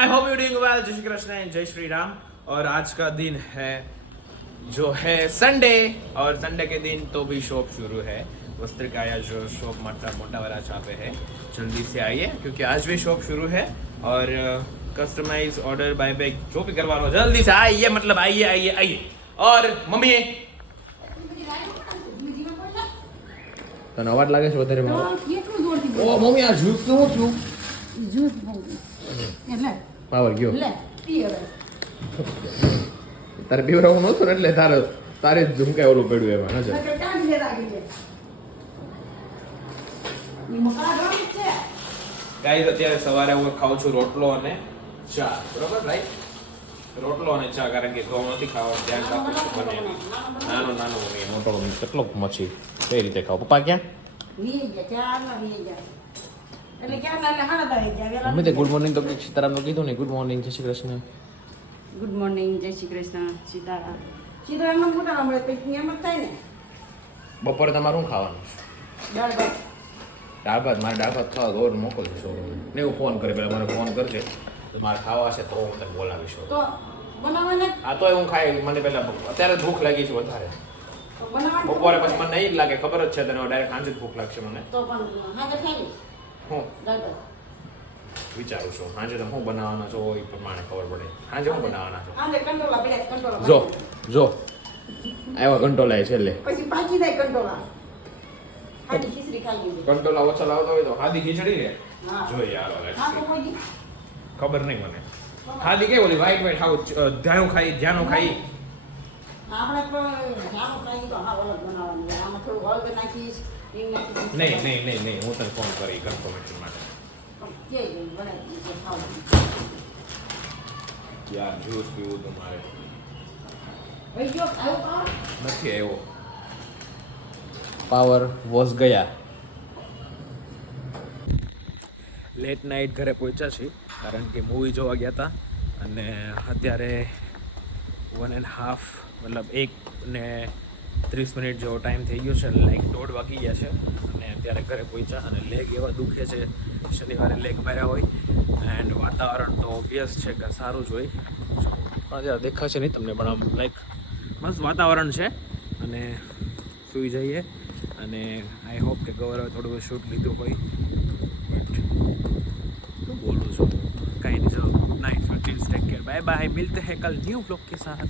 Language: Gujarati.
I hope you doing well. जय श्री कृष्ण एंड जय श्री राम। और आज का दिन है जो है संडे, और संडे के दिन तो भी शॉप शुरू है। वस्त्र का या जो शॉप मोटा वाला छाप पे है, जल्दी से आइए क्योंकि आज भी शॉप शुरू है। और कस्टमाइज ऑर्डर बाय बैग जो भी करवा लो जल्दी से आइए, मतलब आइए आइए आइए। और मम्मी તને અવાજ લાગે છે વધારે મારો? કેટલું જોરથી ઓ મમ્મી આ જ્યુસ નું છું જ્યુસ એટલે પાવર ગયો લે પી હવે તારે પીવરાવું નહોતું ને એટલે તારે ઝુમકાય ઓલું પડ્યું એમાં નજર નકર કાઢી દે રાખી દે ઈ મકા ગામ છે ગાઈસ અત્યારે સવારે હું ખાઉં છું રોટલો અને ચા, બરોબર રાઈટ? રોટલો અને ચા, કારણ કે ઘઉં નથી ખાવા, ધ્યાન રાખવું છું બને નાનો નાનો મમ્મી મોટો મમ્મી કેટલો મછી કઈ રીતે ખાવ? પપ્પા ક્યાં? વી ગયા ચાર ના વી ગયા એટલે ક્યાં ના હાડા આવી ગયા વેલા મમ્મી તે ગુડ મોર્નિંગ તો સીતારામનું કીધું ને. ગુડ મોર્નિંગ, જય શ્રી કૃષ્ણ. ગુડ મોર્નિંગ, જય શ્રી કૃષ્ણ, સીતારામ. સીતારામ નો મોટા રામ તો નિયમ જ થાય ને. બપોરે તમારે શું ખાવાનું? દાળ ભાત. દાળ ભાત? મારે દાળ ભાત ખાવા ગોર મોકલજો ને. હું ફોન કરે પહેલાં મને ફોન કરજે, તો મારે ખાવા હશે તો હું તને બોલાવીશ. તો બનાવવાના આ તોય હું ખાઈ, મને પહેલાં અત્યારે ભૂખ લાગી છે વધારે. બનાવવાના બપોરે પછી મને નહીં જ લાગે, ખબર જ છે તને, ડાયરેક્ટ સાંજે જ ભૂખ લાગશે મને. તો પણ હાજર ખાઈ હું દાળ ભાત. વિચારું છું સાંજે તમે શું બનાવવાના છો એ પ્રમાણે ખબર પડે. સાંજે શું બનાવવાના છો? હાજર કંટોલા પડ્યા છે, કંટોલા જો જો આવ્યા કંટોલા છેલ્લે. પછી પાકી જાય કંટોલા. હાજી ખીચડી ખાઈ લીધી. કંટોલા ઓછા લાવતા હોય તો હાદી ખીચડી રે હા. જોઈએ યાર. હા તો કોઈ દી. ખબર નહીં મને. હાદી કે ઓલી વ્હાઈટ વ્હાઈટ હાવ ધ્યાનું ખાઈ આપણે તો જાણો કાંઈ તો હા અલગ બનાવવાની છે. આમાં થોડું હળદ નાખીશ, હિંગ નાખીશ. નહીં હું તને ફોન કરી કન્ફર્મેશન માટે. કે બનાવી દીધું ખાવું. યાર જ્યુસ પીવું તમારે ભાઈ જો આવ્યો પાવ. નથી આવ્યો. પાવર વોઝ ગયા. લેટ નાઇટ ઘરે પહોંચ્યા છીએ કારણ કે મૂવી જોવા ગયા હતા અને અત્યારે 1.5 મતલબ 1:30 જેવો ટાઈમ થઈ ગયો છે, લાઈક 1:30 વાગી ગયા છે અને અત્યારે ઘરે પહોંચ્યા. અને લેગ એવા દુખે છે, શનિવારે લેગ માર્યા હોય. એન્ડ વાતાવરણ તો ઓબ્વિયસ છે કે સારું જ હોય. અત્યારે દેખાશે નહીં તમને પણ આમ લાઈક મસ્ત વાતાવરણ છે. અને સૂઈ જઈએ અને આઈ હોપ કે ગૌરવે થોડું શૂટ લીધું હોય. બટ શું બોલું છું, કાંઈ નહીં. ચલો night, take care, bye bye, મિલતે હૈ કલ ન્યू ब्लॉग के साथ.